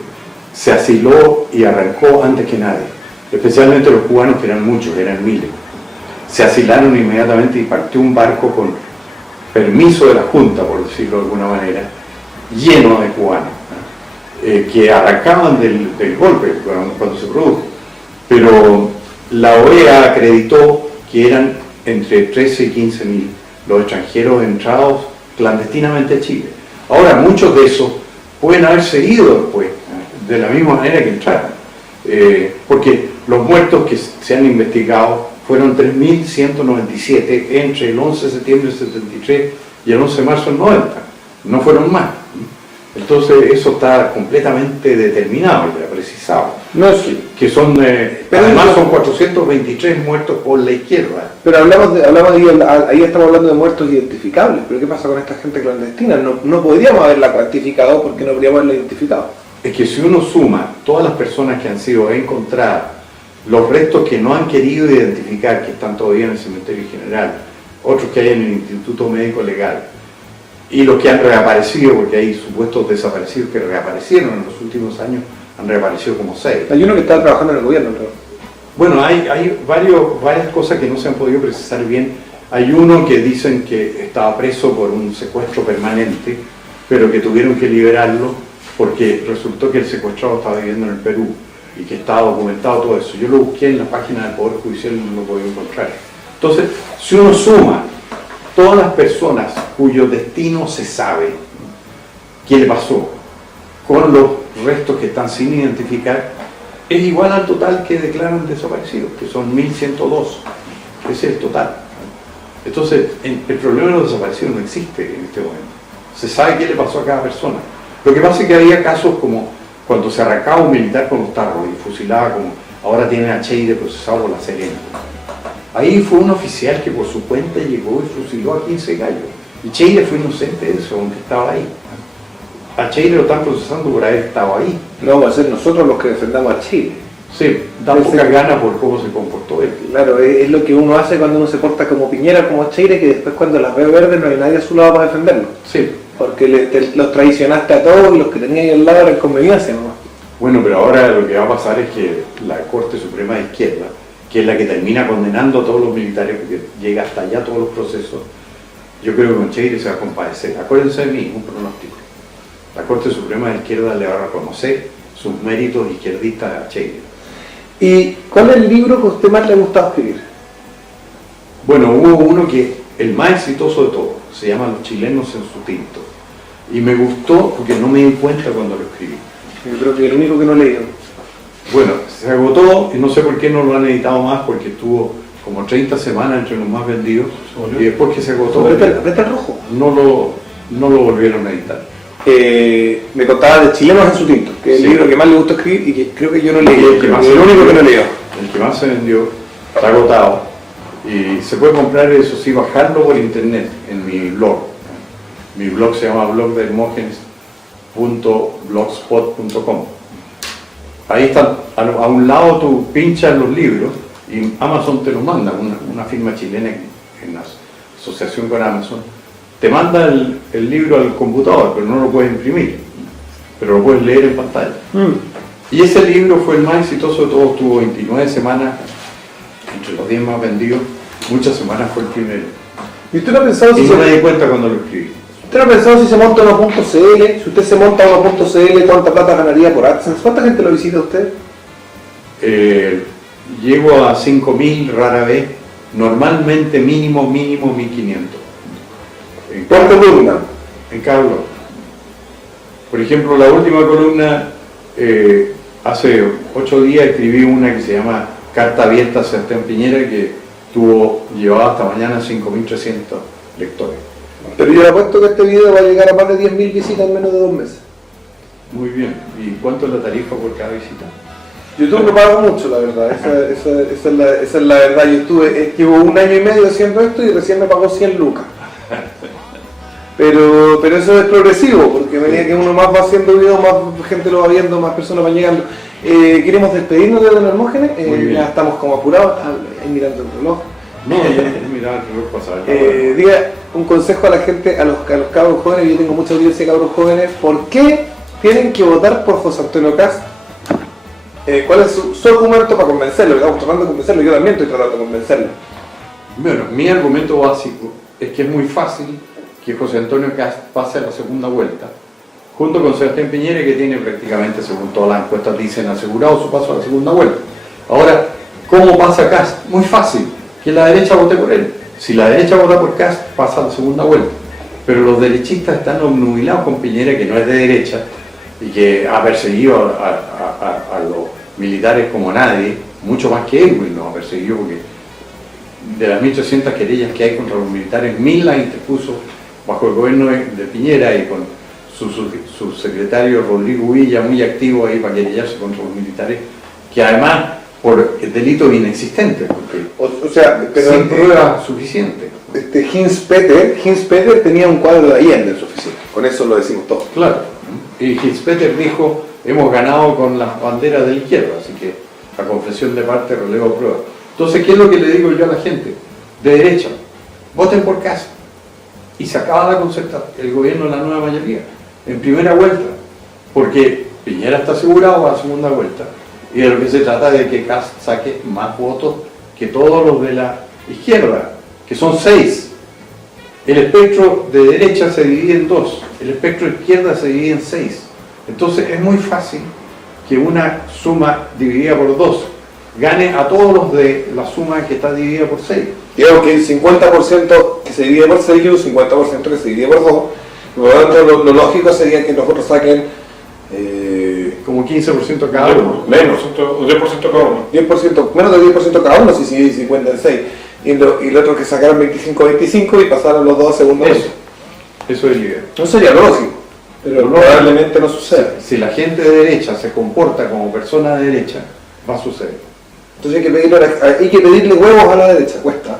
se asiló y arrancó antes que nadie. Especialmente los cubanos, que eran muchos, eran miles. Se asilaron inmediatamente y partió un barco con permiso de la Junta, por decirlo de alguna manera, lleno de cubanos, que arrancaban del golpe cuando se produjo. Pero la OEA acreditó que eran entre 13 y 15.000 los extranjeros entrados clandestinamente a Chile. Ahora, muchos de esos pueden haberse ido después, de la misma manera que entraron, porque los muertos que se han investigado fueron 3.197 entre el 11 de septiembre del 73 y el 11 de marzo del 90, no fueron más. Entonces eso está completamente determinado y precisado. No, que son, además son 423 muertos por la izquierda. Pero ahí estamos hablando de muertos identificables. Pero ¿qué pasa con esta gente clandestina? No podríamos haberla cuantificado porque no podríamos haberla identificado. Es que si uno suma todas las personas que han sido encontradas, los restos que no han querido identificar, que están todavía en el cementerio general, otros que hay en el Instituto Médico Legal, y los que han reaparecido, porque hay supuestos desaparecidos que reaparecieron en los últimos años, han reaparecido como 6. Hay uno que está trabajando en el gobierno, ¿no? Bueno, hay varias cosas que no se han podido precisar bien. Hay uno que dicen que estaba preso por un secuestro permanente, pero que tuvieron que liberarlo porque resultó que el secuestrado estaba viviendo en el Perú y que estaba documentado todo eso. Yo lo busqué en la página del Poder Judicial y no lo podía encontrar. Entonces, si uno suma todas las personas cuyo destino se sabe, qué le pasó, con los restos que están sin identificar, es igual al total que declaran desaparecidos, que son 1.102. Ese es el total. Entonces, el problema de los desaparecidos no existe en este momento. Se sabe qué le pasó a cada persona. Lo que pasa es que había casos como cuando se arrancaba un militar con los tarros y fusilaba, como ahora tienen a Cheide procesado por La Serena. Ahí fue un oficial que por su cuenta llegó y fusiló a 15 gallos. Y Cheide fue inocente de eso, aunque estaba ahí. a Cheire lo están procesando por haber estado ahí. No vamos a ser nosotros los que defendamos a Chile. Sí, da pocas ganas por cómo se comportó él. Claro, es lo que uno hace cuando uno se porta como Piñera, como Cheire, que después cuando las ve verdes no hay nadie a su lado para defenderlo. Sí. Porque los traicionaste a todos y los que tenías ahí al lado eran conveniencia, ¿no? Bueno, pero ahora lo que va a pasar es que la Corte Suprema de Izquierda, que es la que termina condenando a todos los militares, porque llega hasta allá todos los procesos, yo creo que con Cheire se va a compadecer. Acuérdense de mí, un pronóstico. La Corte Suprema de Izquierda le va a reconocer sus méritos izquierdistas a Cheire. ¿Y cuál es el libro que a usted más le ha gustado escribir? Bueno, hubo uno que, el más exitoso de todos, se llama Los chilenos en su tinto. Y me gustó porque no me di cuenta cuando lo escribí. Yo creo que el único que no he leído. Bueno, se agotó y no sé por qué no lo han editado más, porque estuvo como 30 semanas entre los más vendidos. Y después que se agotó, Vete al rojo. no lo volvieron a editar. Me contaba de Chilenos en su tinto, que es el Sí. libro que más le gustó escribir y que creo que yo no leí. El que más el se único vendió. que no he leído. El que más se vendió, está agotado. Y se puede comprar, eso sí, bajarlo por internet en mi blog. Mi blog se llama blogdehermogenes.blogspot.com. Ahí está, a un lado tú pinchas los libros y Amazon te los manda, una firma chilena en asociación con Amazon. Te manda el libro al computador, pero no lo puedes imprimir, pero lo puedes leer en pantalla. Y ese libro fue el más exitoso de todos, tuvo 29 semanas, entre los 10 más vendidos, muchas semanas fue el primero. ¿Y usted no ha pensado Y si no me di cuenta cuando lo escribí. usted no ha pensado si se monta 1.cl? Si usted se monta 1.cl, ¿cuánta plata ganaría por AdSense? ¿Cuánta gente lo visita a usted? Llego a 5.000 rara vez, normalmente mínimo 1.500. ¿Por columna? En cada blog. Por ejemplo, la última columna, hace 8 días escribí una que se llama Carta Abierta a Sebastián Piñera, que llevaba hasta mañana 5.300 lectores. Pero yo le apuesto que este video va a llegar a más de 10.000 visitas en menos de 2 meses. Muy bien. ¿Y cuánto es la tarifa por cada visita? YouTube no paga mucho, la verdad. Esa es la verdad. Yo llevo 1 año y medio haciendo esto y recién me pagó 100 lucas. Pero eso es progresivo, porque a medida que uno más va haciendo videos, más gente lo va viendo, más personas van llegando. Queremos despedirnos de Don Hermógenes, ya estamos como apurados, ahí mirando el reloj. No, yo miraba el reloj pasar. Diga un consejo a la gente, a los cabros jóvenes, yo tengo mucha audiencia de cabros jóvenes, ¿por qué tienen que votar por José Antonio Kast? ¿Cuál es su argumento para convencerlo? Estamos tratando de convencerlo, yo también estoy tratando de convencerlo. Bueno, mi argumento básico es que es muy fácil que José Antonio Kast pase a la segunda vuelta, junto con Sebastián Piñera, que tiene prácticamente, según todas las encuestas dicen, asegurado su paso a la segunda vuelta. Ahora, ¿cómo pasa Kast? Muy fácil, que la derecha vote por él. Si la derecha vota por Kast, pasa a la segunda vuelta. Pero los derechistas están obnubilados con Piñera, que no es de derecha, y que ha perseguido a los militares como nadie, mucho más que Edwin los ha perseguido, porque de las 1.800 querellas que hay contra los militares, 1.000 las interpuso bajo el gobierno de Piñera y con su secretario Rodrigo Villa, muy activo ahí para querellarse contra los militares, que además por delitos inexistentes, porque O sea, pero sin prueba suficiente. Heinz Peter tenía un cuadro de Allende en su oficina, con eso lo decimos todos. Claro. Y Hitzpeter dijo, hemos ganado con las banderas de la izquierda, así que la confesión de parte relevo prueba. Entonces, ¿qué es lo que le digo yo a la gente? De derecha, voten por Kast. Y se acaba la concertación, el gobierno de la nueva mayoría, en primera vuelta, porque Piñera está asegurado a la segunda vuelta, y de lo que se trata es de que Kast saque más votos que todos los de la izquierda, que son 6. El espectro de derecha se divide en 2, el espectro de izquierda se divide en 6. Entonces es muy fácil que una suma dividida por 2 gane a todos los de la suma que está dividida por 6. Digamos que el 50% que se divide por 6 y un 50% que se divide por 2. Por lo tanto, lo lógico sería que nosotros saquen como 15% cada uno. Menos. Un 10% cada uno. 10%, menos de 10% cada uno si se divide 50 en 6. Y el otro que sacaran 25-25 y pasaran los dos a segunda vuelta. Eso es la idea. No sería lógico, pero probablemente no suceda. Si la gente de derecha se comporta como persona de derecha, va a suceder. Entonces hay que pedirle huevos a la derecha, cuesta.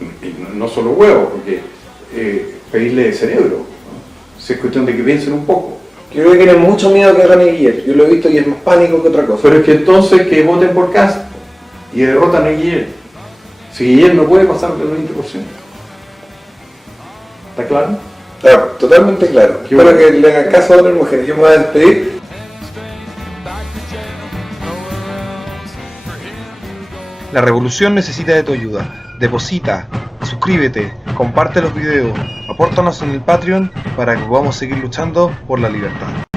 Y no solo huevos, porque pedirle cerebro, ¿no? Si es cuestión de que piensen un poco. Yo creo que tienen mucho miedo que gane Guillermo. Yo lo he visto y es más pánico que otra cosa. Pero es que entonces que voten por Kast y derrotan a Guillermo. Si Guillermo no puede pasar del 20%. ¿Está claro? Claro, totalmente claro. Qué Espero bueno. que le hagan caso a otras mujeres. Yo me voy a despedir. La revolución necesita de tu ayuda. Deposita, suscríbete, comparte los videos, apórtanos en el Patreon para que podamos seguir luchando por la libertad.